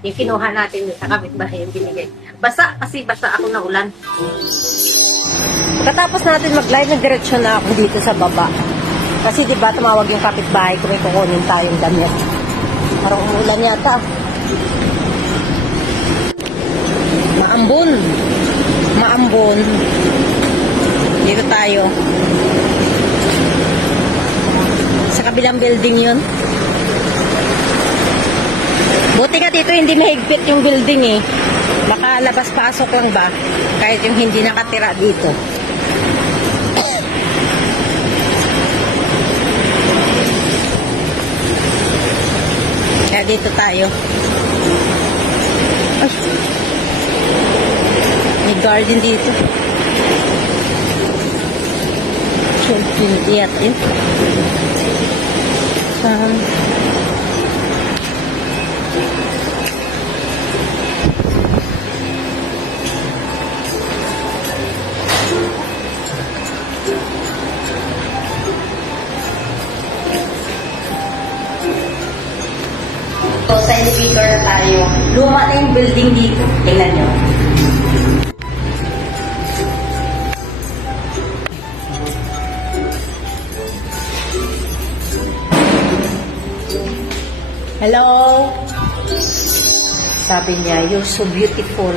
Yung kinuha natin sa kapitbahay yung binigay. Basa, kasi basa ako ng ulan. Pagkatapos natin mag-live, nagdiretso na ako dito sa baba. Kasi diba tumawag yung kapitbahay kung may kukunin tayong damit. Parang umulan yata. Maambon. Maambon. Dito tayo. Sa kabilang building yun. Buti nga dito hindi mahigpit yung building eh. Baka labas-pasok lang ba? Kahit yung hindi nakatira dito. Kaya dito tayo. Ay. May garden dito. Hindi yatin. Sa elevator na tayo. Luma na yung building dito. Tingnan nyo. Hello? Sabi niya, you're so beautiful.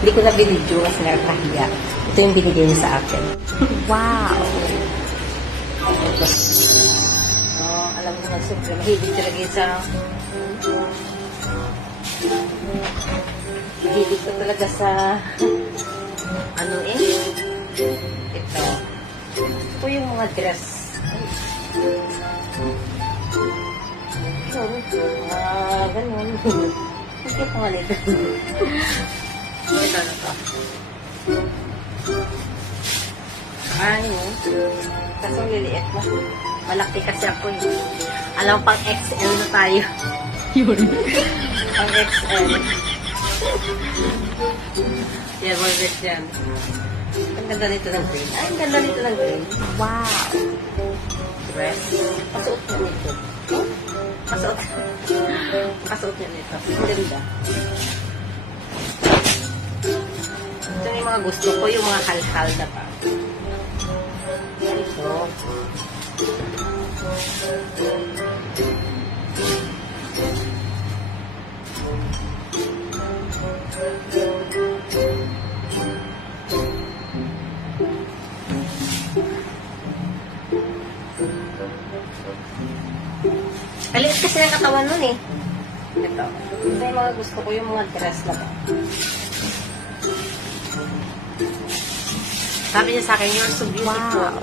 Hindi ko na binidyo kasi nakakahiya. Ito yung binigay niya sa akin. Wow! Alam mo na, siyempre, mahilig talaga sa... Mahilig ko talaga sa... Ano eh? Ito. Ito yung mga dress. Ganun. Hindi ko nga nito. Ito na to. Ay, kaso liliit mo. Malaki kasi ako yun. Alam, pang XL na tayo. Yun. Pang XL. Yan, mag-bet yan. Ang ganda nito ng green. Ay, ang ganda nito ng green. Wow. Dress. Pasuot na nito. Pasuot. Pasuot niya nito. Ang ganda. Ito yung mga gusto ko, yung mga hal-hal na pa. Ito. Kaliit kasi ang katawan nun eh. Ito. Ito yung mga gusto ko, yung mga dress na ba. Sabi niya sa akin, you're so beautiful. Wow.